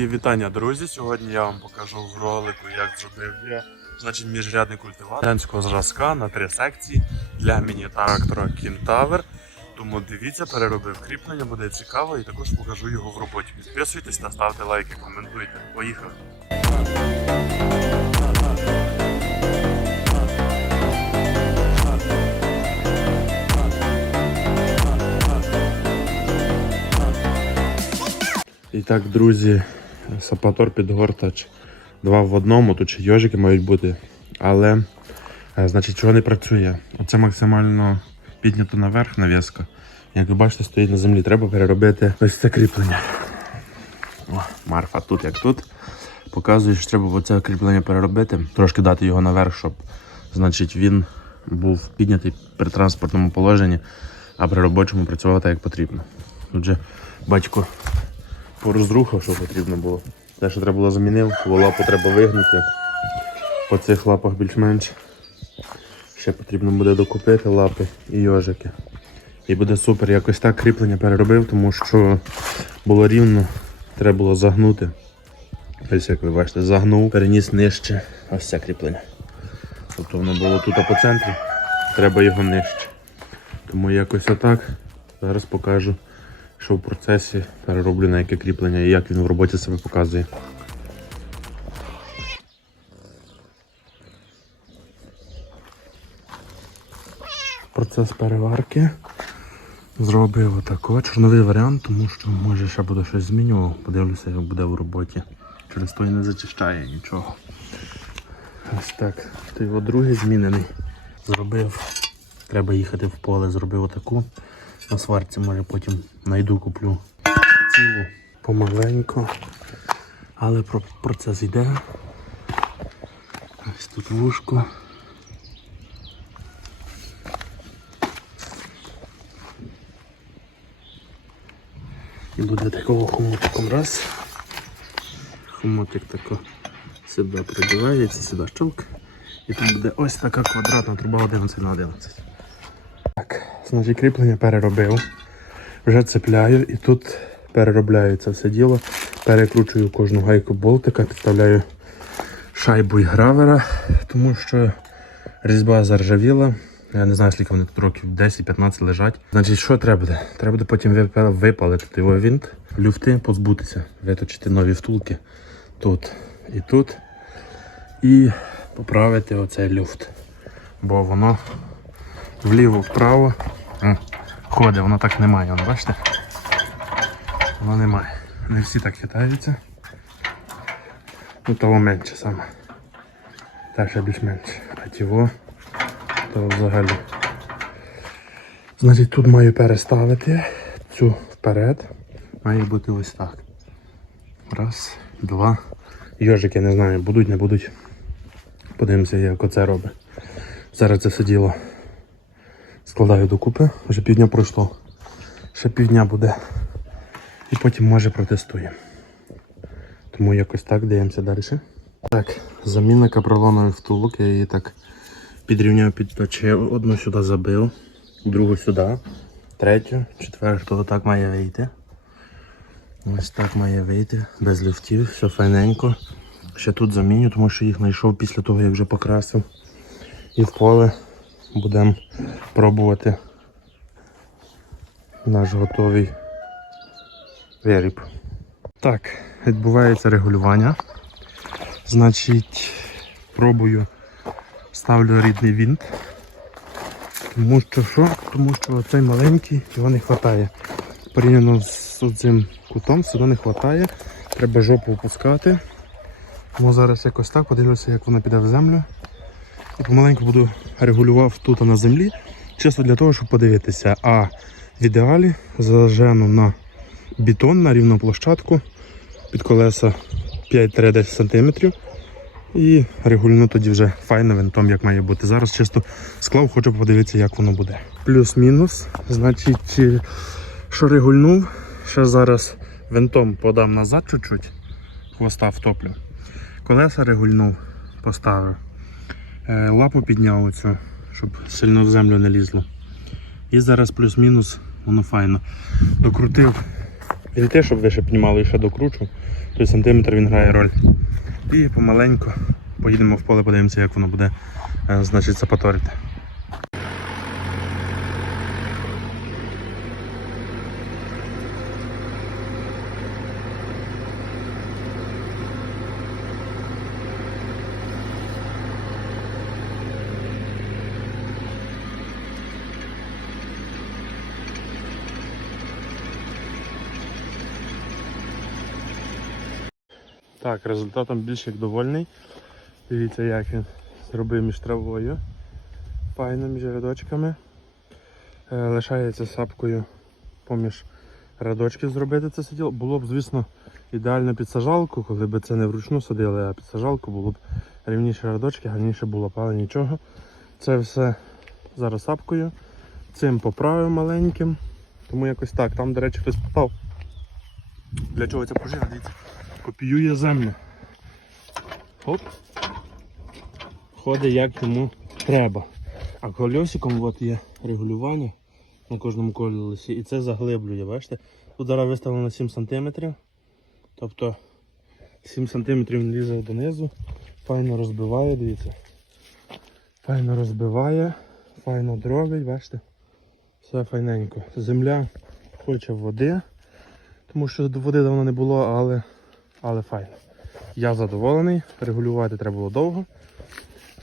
І вітання, друзі! Сьогодні я вам покажу в ролику, як зробив я значить, міжрядний культиватор радянського зразка на три секції для міні-трактора Кінтавер. Тому дивіться, переробив кріплення, буде цікаво і також покажу його в роботі. Підписуйтесь та ставте лайки, коментуйте. Поїхали! І так, друзі, сапатор підгортач два в одному, тут ще йожики мають бути. Але, е, значить, чого не працює? Оце максимально піднято наверх нав'язка. Як ви бачите, стоїть на землі. Треба переробити ось це кріплення. О, Марфа тут як тут. Показує, що треба оце кріплення переробити, трошки дати його наверх, щоб значить, він був піднятий при транспортному положенні, а при робочому працював так, як потрібно. Тут же батько порозрухав, що потрібно було. Те, що треба було замінив, лапу треба вигнути. По цих лапах більш-менш. Ще потрібно буде докупити лапи і йожики. І буде супер. Якось так кріплення переробив, тому що було рівно, треба було загнути. Ось як ви бачите, загнув, переніс нижче ось це кріплення. Тобто воно було тут по центрі, треба його нижче. Тому якось отак. Зараз покажу що в процесі перероблю на яке кріплення і як він в роботі себе показує. Процес переварки. Зробив отако. Чорновий варіант, тому що може ще буду щось змінював. Подивлюся, як буде в роботі. Через то і не зачищає нічого. Ось так. Той от другий змінений. Зробив. Треба їхати в поле, зробив отаку. На сварці може потім знайду, куплю цілу помаленьку. Але про- процес йде. Ось тут вушко. І буде такого хомутиком раз. Хомутик тако сюди продівається, сюди щелк. І тут буде ось така квадратна труба 11 на 11. Значить кріплення переробив. Вже цепляю і тут переробляю це все діло. Перекручую кожну гайку болтика, підставляю шайбу і гравера, тому що різьба заржавіла. Я не знаю, скільки вони тут років 10-15 лежать. Значить, що треба буде? Треба буде потім випалити його винт, люфти, позбутися, виточити нові втулки тут і тут. І поправити оцей люфт. Бо воно вліво-вправо. Ходить, воно так немає, воно, бачите? Воно немає. Не всі так хитаються. Ну того менше саме. Так ще більш менше. А тіво, то взагалі. Значить, тут маю переставити цю вперед. Має бути ось так. Раз, два. Йожики не знаю, будуть, не будуть. Подивимося, як оце робить. Зараз це все діло складаю докупи. Вже півдня пройшло. Ще півдня буде. І потім може протестуємо. Тому якось так дивимося далі. Так, заміна капролонових втулок. Я її так підрівняв, підточив. Одну сюди забив, другу сюди, третю, четверту отак має вийти. Ось так має вийти, без люфтів, все файненько. Ще тут заміню, тому що їх знайшов після того, як вже покрасив. І в поле будемо пробувати наш готовий виріб. Так, відбувається регулювання. Значить, пробую, ставлю рідний винт. Тому що що? Тому що цей маленький його не вистачає. Порівняно з цим кутом сюди не вистачає. Треба жопу опускати. Тому зараз якось так подивлюся, як вона піде в землю. І помаленьку буду регулював тут на землі, чисто для того, щоб подивитися. А в ідеалі зажену на бетон на рівну площадку під колеса 5-10 см. І регулюну тоді вже файно винтом, як має бути. Зараз чисто склав, хочу подивитися, як воно буде. Плюс-мінус. Значить, що регульнув, ще зараз винтом подам назад чуть-чуть, хвоста втоплю. Колеса регульнув, поставив. Е, Лапу підняв оцю, щоб сильно в землю не лізло. І зараз плюс-мінус воно файно. Докрутив Вінти, щоб ви ще піднімали і ще докручу. Той сантиметр він грає роль. І помаленьку поїдемо в поле, подивимося, як воно буде е, значить, сапаторити. Так, результатом більш як довольний. Дивіться, як він зробив між травою. Файно між рядочками. Е, Лишається сапкою поміж рядочків зробити це сиділо. Було б, звісно, ідеально під сажалку, коли б це не вручну садили, а під сажалку було б рівніше рядочки, гарніше було але нічого. Це все зараз сапкою. Цим поправив маленьким. Тому якось так. Там, до речі, хтось попав. Для чого ця пружина? Дивіться. Копіює землю. Хоп. Ходить як йому треба. А кольосиком от є регулювання на кожному колесі і це заглиблює, бачите? Тут зараз виставлено 7 см. Тобто 7 см він лізе донизу, файно розбиває, дивіться. Файно розбиває, файно дробить, бачите? Все файненько. Земля хоче води, тому що води давно не було, але, але файно. Я задоволений, регулювати треба було довго,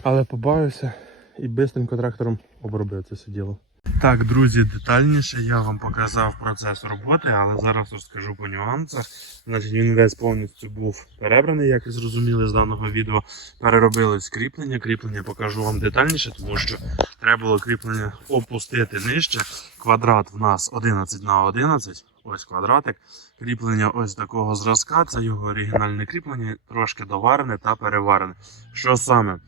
але побавився і бистренько трактором обробив це все діло. Так, друзі, детальніше я вам показав процес роботи, але зараз розкажу по нюансах. Значить, він весь повністю був перебраний, як ви зрозуміли з даного відео. Переробили кріплення. Кріплення покажу вам детальніше, тому що треба було кріплення опустити нижче. Квадрат в нас 11 на 11. Ось квадратик. Кріплення ось такого зразка. Це його оригінальне кріплення, трошки доварене та переварене. Що саме?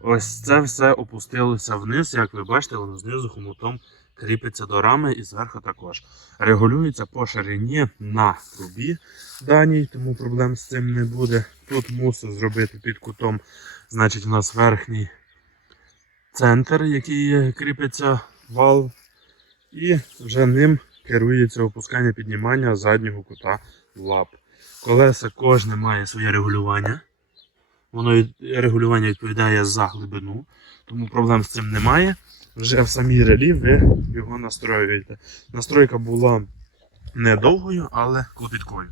Ось це все опустилося вниз, як ви бачите, воно знизу хомутом кріпиться до рами і зверху також. Регулюється по ширині на трубі даній, тому проблем з цим не буде. Тут мусив зробити під кутом, значить, у нас верхній центр, який кріпиться вал, і вже ним керується опускання піднімання заднього кута лап. Колеса кожне має своє регулювання. Воно регулювання відповідає за глибину, тому проблем з цим немає. Вже в самій релі ви його настроюєте. Настройка була недовгою, але клопіткою.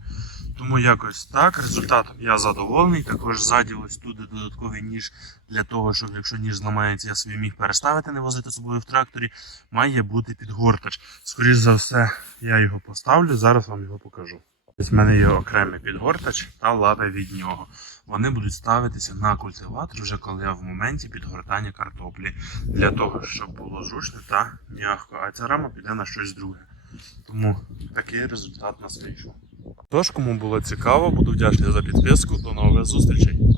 Тому якось так. Результатом я задоволений. Також ззаді ось тут додатковий ніж для того, щоб якщо ніж зламається, я собі міг переставити, не возити з собою в тракторі. Має бути підгортач. Скоріше за все, я його поставлю. Зараз вам його покажу. Ось в мене є окремий підгортач та лапи від нього. Вони будуть ставитися на культиватор, вже коли я в моменті підгортання картоплі, для того, щоб було зручно та м'яко. А ця рама піде на щось друге. Тому такий результат нас вийшов. Тож, кому було цікаво, буду вдячний за підписку. До нових зустрічей!